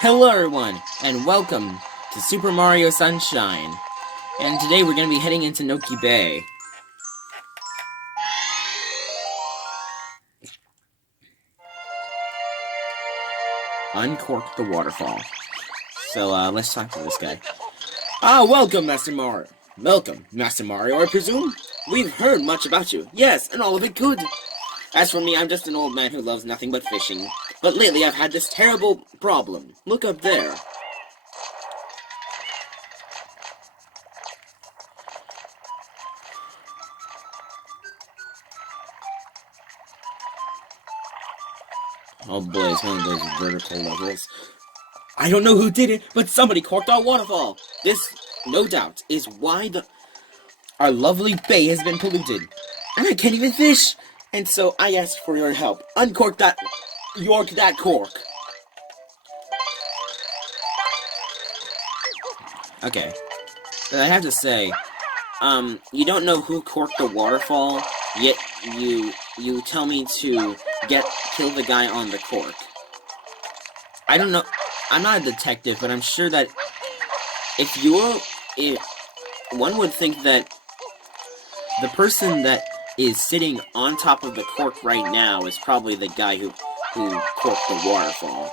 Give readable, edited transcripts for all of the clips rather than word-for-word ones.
Hello everyone, and welcome to Super Mario Sunshine. And today we're going to be heading into Noki Bay. Uncork the waterfall. So, let's talk to this guy. Welcome, Master Mario. Welcome, Master Mario, I presume? We've heard much about you. Yes, and all of it good. As for me, I'm just an old man who loves nothing but fishing. But lately I've had this terrible problem. Look up there. Oh boy, it's one of those vertical levels. I don't know who did it, but somebody corked our waterfall. This, no doubt, is why our lovely bay has been polluted. And I can't even fish! And so I ask for your help. Uncork that cork. Okay. But I have to say, you don't know who corked the waterfall, yet you tell me to kill the guy on the cork. I don't know. I'm not a detective, but I'm sure that one would think that the person that is sitting on top of the cork right now is probably the guy who corked the waterfall.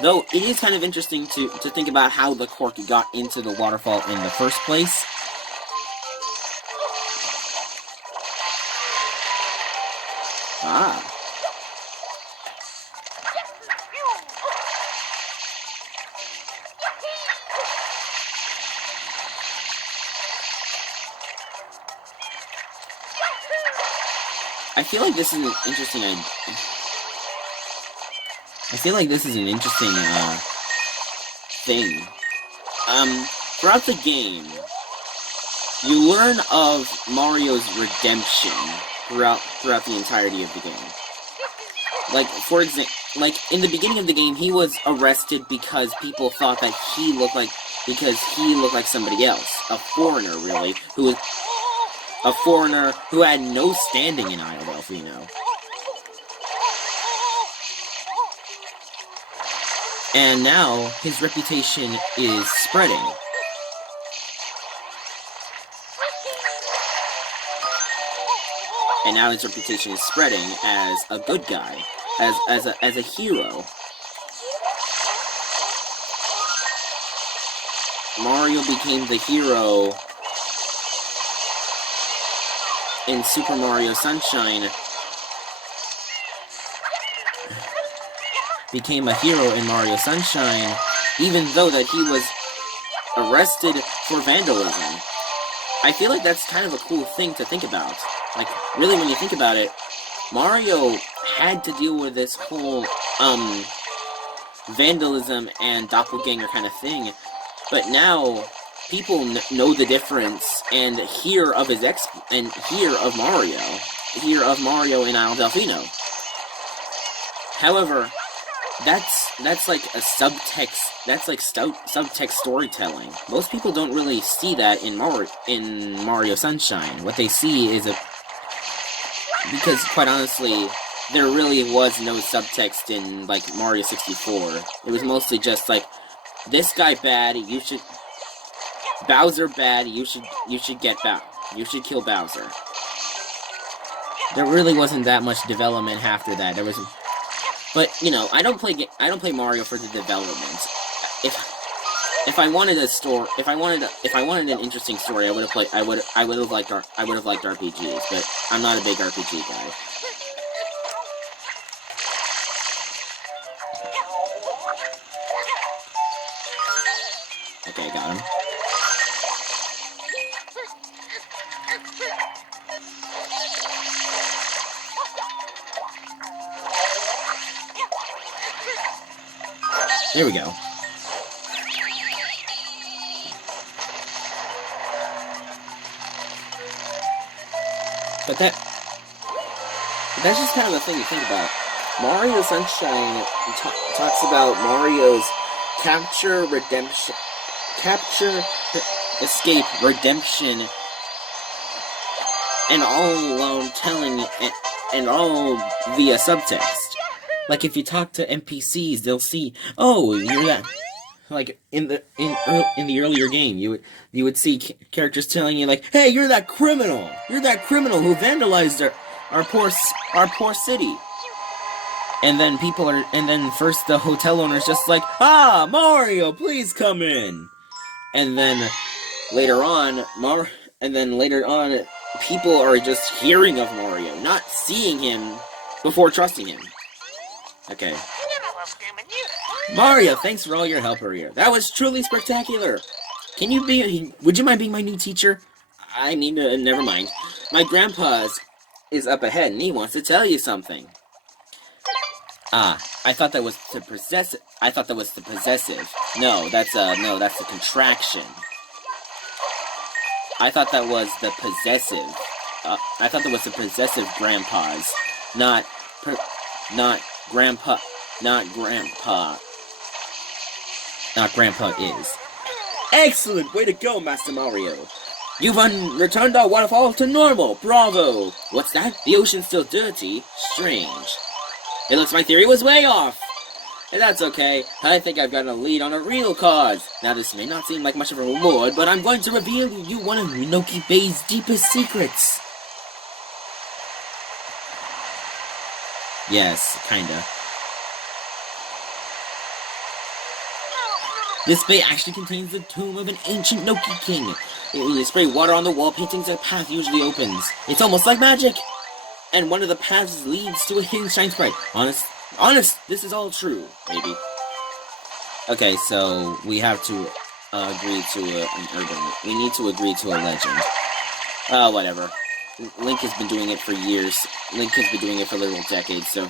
Though it is kind of interesting to think about how the cork got into the waterfall in the first place. Ah. I feel like this is an interesting thing. Throughout the game, you learn of Mario's redemption throughout the entirety of the game. Like, for example, in the beginning of the game, he was arrested because people thought that he looked like somebody else, a foreigner, really, who had no standing in Isle Delfino. And now, his reputation is spreading. And now his reputation is spreading as a good guy, as a hero. Mario became the hero in Super Mario Sunshine. Became a hero in Mario Sunshine, even though that he was arrested for vandalism. I feel like that's kind of a cool thing to think about. Like, really, when you think about it, Mario had to deal with this whole, vandalism and doppelganger kind of thing, but now people know the difference and hear of Mario in Isle Delfino. However, that's like a subtext. That's like subtext storytelling. Most people don't really see that in Mario Sunshine. What they see is because quite honestly, there really was no subtext in like Mario 64. It was mostly just like, this guy bad. Bowser bad. You should kill Bowser. There really wasn't that much development after that. There was. But, you know, I don't play Mario for the development. If I wanted an interesting story, I would have liked RPGs, but I'm not a big RPG guy. Okay, got him. There we go. But that's just kind of a thing to think about. Mario Sunshine talks about Mario's capture, escape, redemption, and all alone telling, and all via subtext. Like, if you talk to NPCs, they'll see, oh, you're that... like in the earlier game, you would see characters telling you like, "Hey, you're that criminal! You're that criminal who vandalized our poor city." And then first the hotel owner's just like, "Ah, Mario, please come in." And then later on, people are just hearing of Mario, not seeing him before trusting him. Okay. Mario, thanks for all your help earlier. That was truly spectacular. Would you mind being my new teacher? I mean, never mind. My grandpa is up ahead and he wants to tell you something. Ah, I thought that was the possessive. No, that's the contraction. I thought that was the possessive. I thought that was the possessive grandpas, not grandpa is. Excellent! Way to go, Master Mario! You've returned our waterfall to normal! Bravo! What's that? The ocean's still dirty? Strange. It looks my theory was way off! And that's okay. I think I've gotten a lead on a real cause. Now this may not seem like much of a reward, but I'm going to reveal you one of Noki Bay's deepest secrets. Yes, kinda. This bay actually contains the tomb of an ancient Noki king. When you spray water on the wall paintings, a path usually opens. It's almost like magic! And one of the paths leads to a hidden shine sprite. Honest, this is all true, maybe. Okay, so we have to agree to an urban. We need to agree to a legend. Whatever. Link has been doing it for years. Link has been doing it for literal decades, so...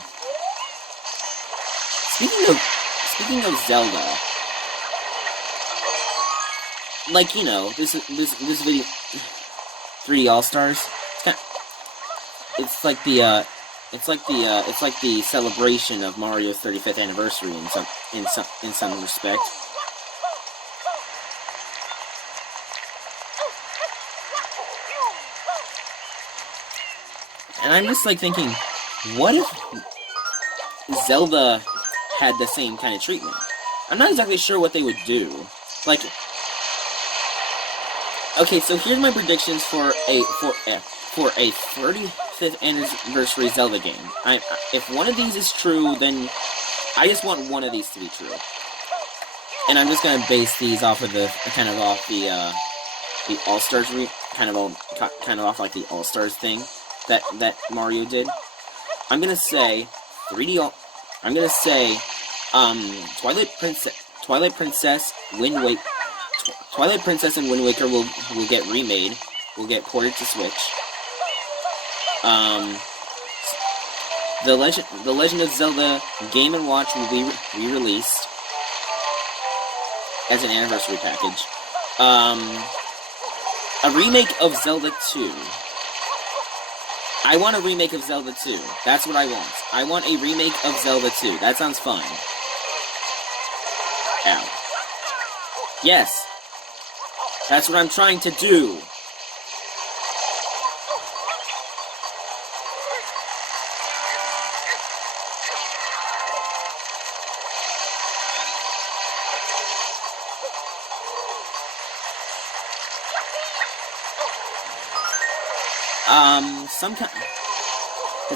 Speaking of Zelda... Like, you know, this video... 3D All-Stars? It's like the celebration of Mario's 35th anniversary in some respect. And I'm just like thinking, what if Zelda had the same kind of treatment? I'm not exactly sure what they would do. Like, okay, so here's my predictions for a 35th anniversary Zelda game. If one of these is true, then I just want one of these to be true. And I'm just gonna base these off of the All-Stars kind of off like the All-Stars thing that Mario did. I'm gonna say Twilight Princess and Wind Waker will get remade, will get ported to Switch. The Legend of Zelda Game & Watch will be re-released as an anniversary package. A remake of Zelda 2. I want a remake of Zelda 2. That's what I want. I want a remake of Zelda 2. That sounds fun. Ow. Yes. That's what I'm trying to do.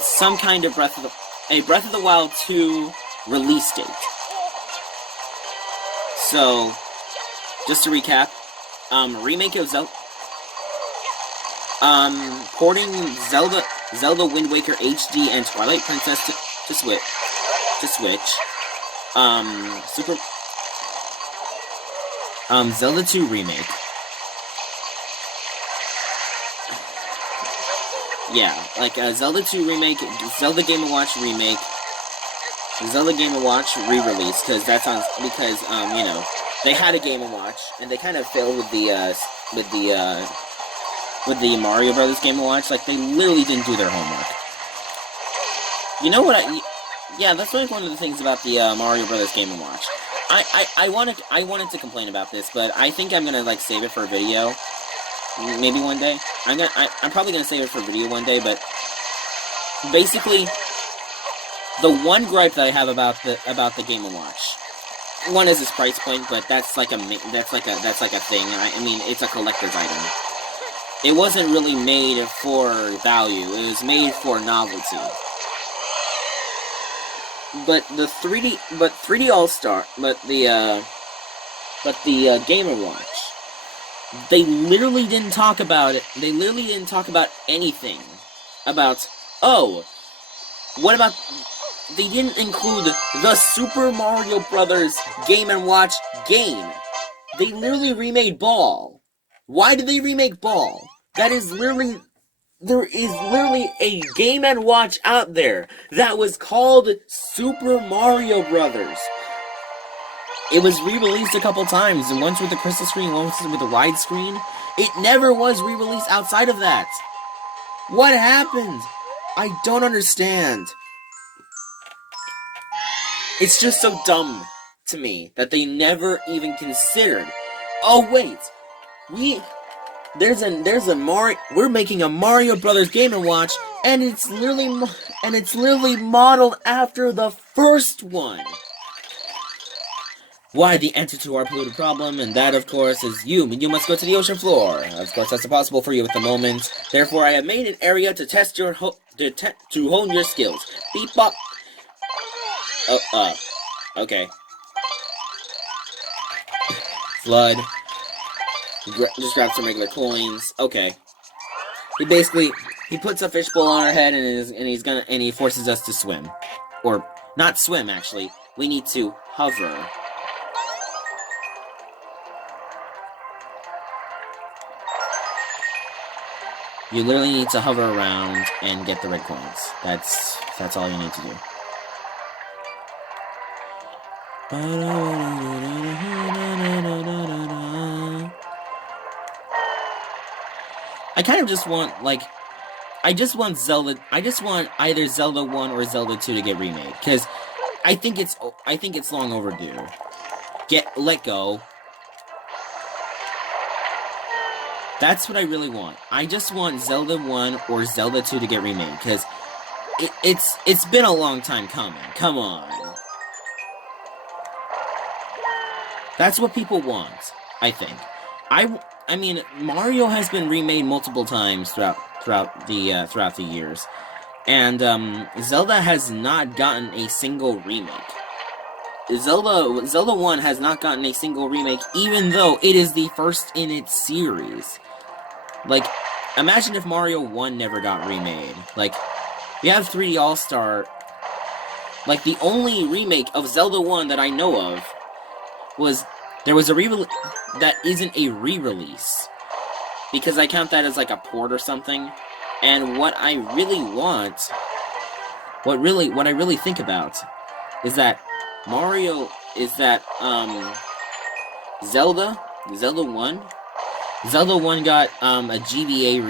Some kind of Breath of the Wild 2 release date. So, just to recap, remake of Zelda, porting Zelda Wind Waker HD and Twilight Princess to Switch, Zelda 2 remake. Yeah, like Zelda 2 remake, Zelda Game & Watch remake, Zelda Game & Watch re-release, because you know, they had a Game & Watch, and they kind of failed with the Mario Brothers Game & Watch. Like, they literally didn't do their homework. You know what yeah, that's like one of the things about the Mario Brothers Game & Watch. I wanted to complain about this, but I think I'm gonna, like, save it for a video. Maybe one day. I'm probably gonna save it for a video one day, but basically, the one gripe that I have about the Game & Watch one is its price point, but that's like a thing. I mean, it's a collector's item. It wasn't really made for value. It was made for novelty. But the 3D All-Star, but the Game & Watch, they literally didn't talk about it. They literally didn't talk about anything about, oh, what about, they didn't include the Super Mario Brothers Game & Watch game. They literally remade Ball. Why did they remake Ball? There is literally a Game & Watch out there that was called Super Mario Brothers. It was re-released a couple times, and once with the crystal screen, once with the widescreen. It never was re-released outside of that. What happened? I don't understand. It's just so dumb to me that they never even considered. Oh wait, we're making a Mario Brothers Game & Watch, and it's literally modeled after the first one. Why, the answer to our polluted problem, and that, of course, is you. You must go to the ocean floor. Of course, that's impossible for you at the moment. Therefore, I have made an area to test your to hone your skills. Beep bop. Okay. Flood. Just grab some regular coins. Okay. He puts a fishbowl on our head, and he forces us to swim, or not swim. Actually, we need to hover. You literally need to hover around and get the red coins. That's all you need to do. I kind of just want, I just want either Zelda 1 or Zelda 2 to get remade, because I think it's long overdue. Let go. That's what I really want. I just want Zelda 1 or Zelda 2 to get remade, because it's been a long time coming. Come on. That's what people want, I think. I mean, Mario has been remade multiple times throughout the years, and Zelda has not gotten a single remake. Zelda 1 has not gotten a single remake, even though it is the first in its series. Like, imagine if Mario 1 never got remade. Like, we have 3D All-Star. Like, the only remake of Zelda 1 that I know of was, there was a that isn't a re-release. Because I count that as like a port or something. And what I really want, what I really think about, is that Zelda 1 got a GBA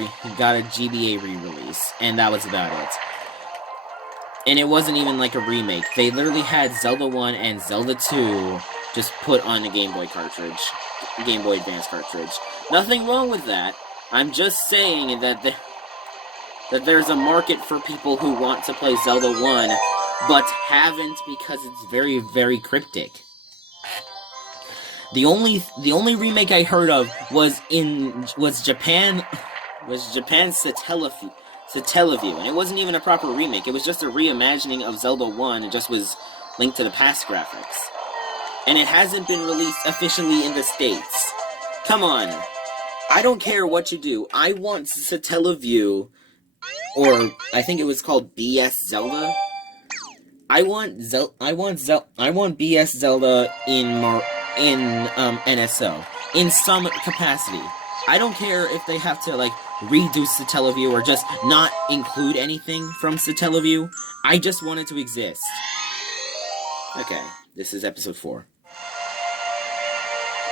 re-release, and that was about it. And it wasn't even like a remake. They literally had Zelda 1 and Zelda 2 just put on a Game Boy cartridge, Game Boy Advance cartridge. Nothing wrong with that. I'm just saying that that there's a market for people who want to play Zelda 1, but haven't because it's very, very cryptic. The only remake I heard of was Japan's Satellaview, and it wasn't even a proper remake. It was just a reimagining of Zelda 1. It just was linked to the past graphics. And it hasn't been released officially in the States. Come on. I don't care what you do. I want Satellaview, or I think it was called BS Zelda. I want BS Zelda in NSO in some capacity. I don't care if they have to like redo Satellaview or just not include anything from Satellaview. I just want it to exist. Okay, this is episode 4.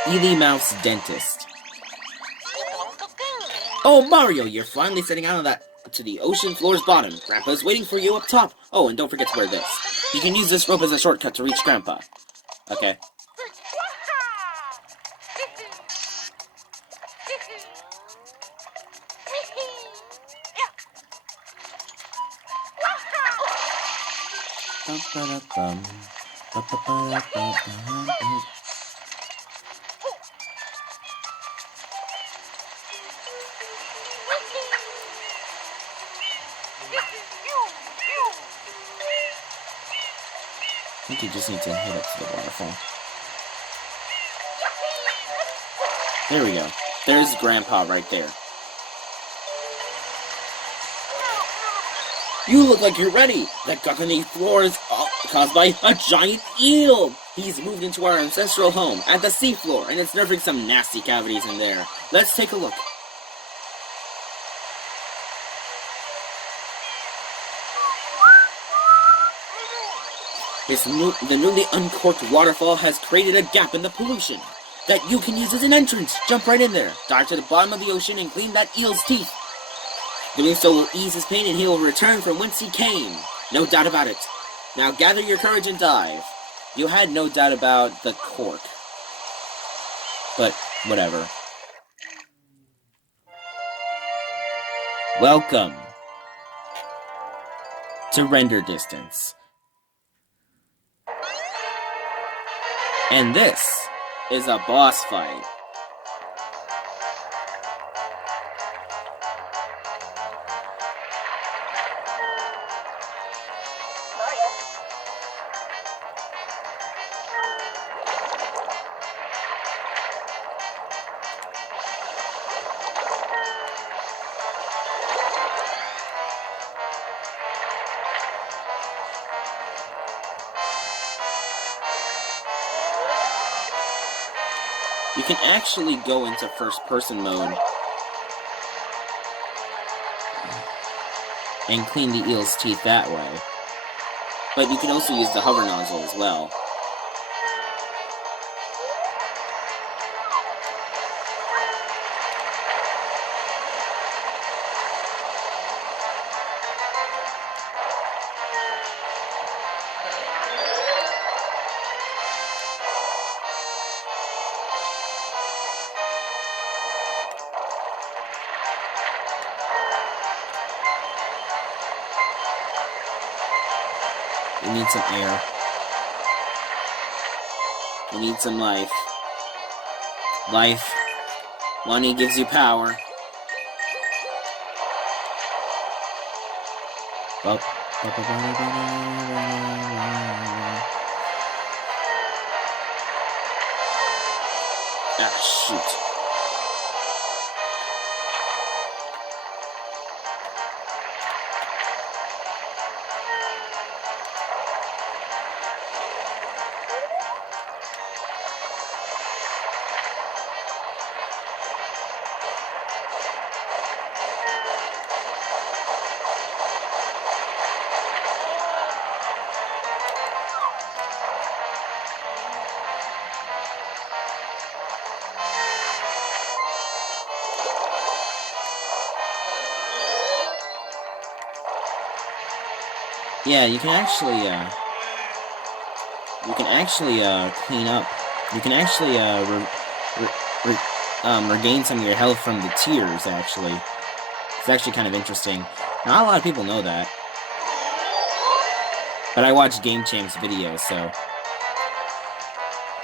Ely Mouth's Dentist. Oh, Mario, you're finally setting out on to the ocean floor's bottom. Grandpa's waiting for you up top. Oh, and don't forget to wear this. You can use this rope as a shortcut to reach Grandpa. Okay. think you just need to hit up to the waterfall. There we go. There's Grandpa right there. You look like you're ready! That gunk on the floor is caused by a giant eel! He's moved into our ancestral home at the seafloor, and it's nerfing some nasty cavities in there. Let's take a look. The newly uncorked waterfall has created a gap in the pollution that you can use as an entrance. Jump right in there, dive to the bottom of the ocean, and clean that eel's teeth. Doing so will ease his pain, and he will return from whence he came. No doubt about it. Now gather your courage and dive. You had no doubt about the cork. But, whatever. Welcome to Render Distance. And this is a boss fight. You can actually go into first-person mode and clean the eel's teeth that way. But you can also use the hover nozzle as well. You need some air. You need some life. Life. Money gives you power. Oh. Ah, shoot. Yeah, you can actually clean up. You can actually, regain some of your health from the tears, actually. It's actually kind of interesting. Not a lot of people know that. But I watched Game Champ's video, so...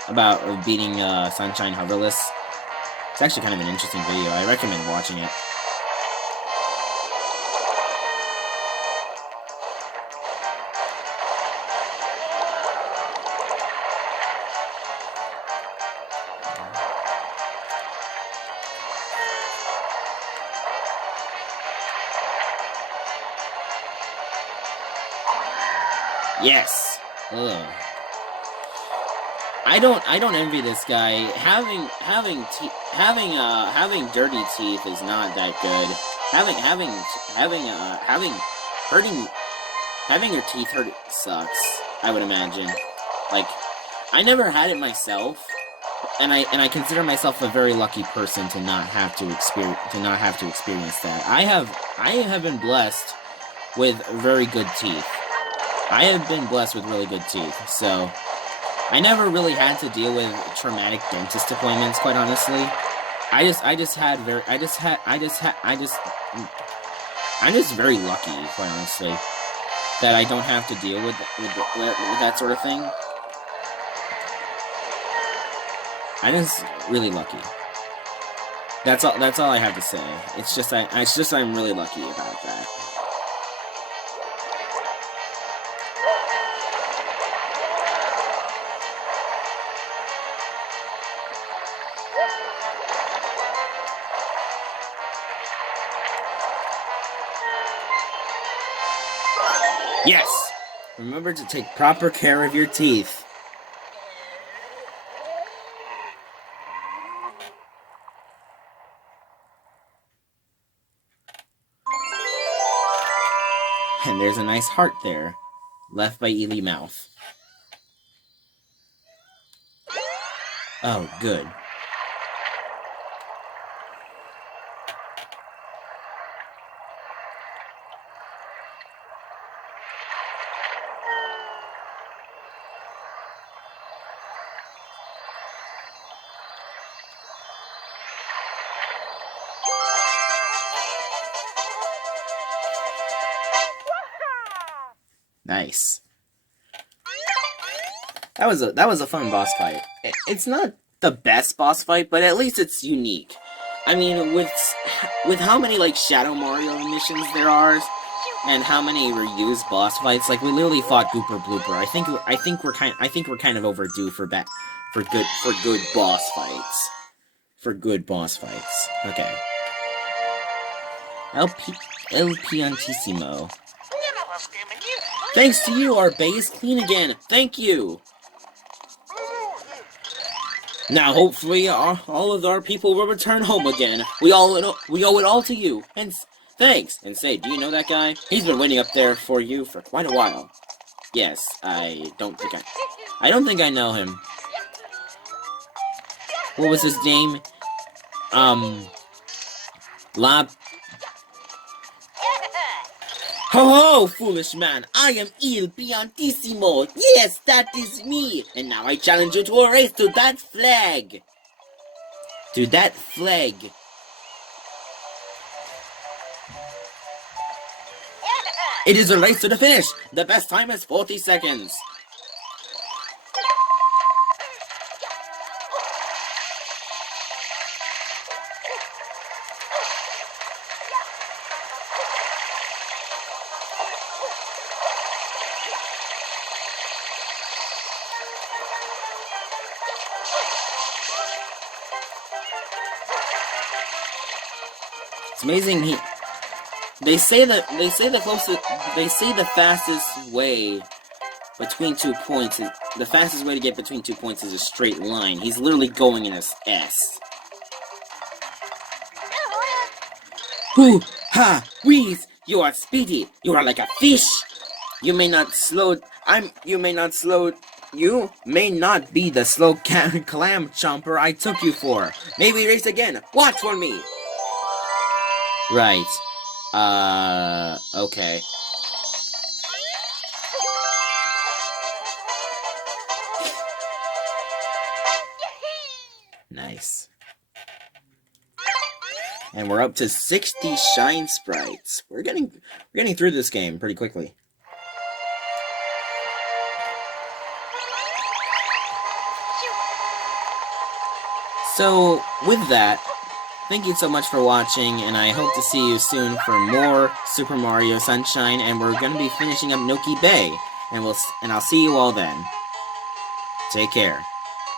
about beating, Sunshine Hoverless. It's actually kind of an interesting video. I recommend watching it. Yes. Ugh. I don't envy this guy. Having dirty teeth is not that good. Having your teeth hurt sucks, I would imagine. Like, I never had it myself, and I consider myself a very lucky person to not have to experience that. I have been blessed with very good teeth. I have been blessed with really good teeth, so I never really had to deal with traumatic dentist appointments, quite honestly. I'm just very lucky, quite honestly, that I don't have to deal with that sort of thing. I'm just really lucky. That's all I have to say. It's just I'm really lucky about that. Yes! Remember to take proper care of your teeth. And there's a nice heart there, left by Ely Mouth. Oh, good. Nice. That was a fun boss fight. It's not the best boss fight, but at least it's unique. I mean, with how many like Shadow Mario missions there are, and how many reused boss fights, like we literally fought Gooper Blooper. I think we're kind of overdue for good boss fights. For good boss fights. Okay. El Piantissimo. Thanks to you, our bay is clean again. Thank you. Now, hopefully, all of our people will return home again. We owe it all to you. And thanks. And say, do you know that guy? He's been waiting up there for you for quite a while. Yes, I don't think I know him. What was his name? Ho ho, foolish man! I am Il Piantissimo! Yes, that is me! And now I challenge you to a race to that flag! To that flag! It is a race to the finish! The best time is 40 seconds! It's amazing they say the fastest way between 2 points the fastest way to get between 2 points is a straight line. He's literally going in a S. Hoo ha wheeze! You are speedy! You are like a fish! You may not be the slow clam chomper I took you for. Maybe race again. Watch for me. Right. Okay. Nice. And we're up to 60 shine sprites. We're getting through this game pretty quickly. So, with that, thank you so much for watching, and I hope to see you soon for more Super Mario Sunshine, and we're going to be finishing up Noki Bay, and I'll see you all then. Take care.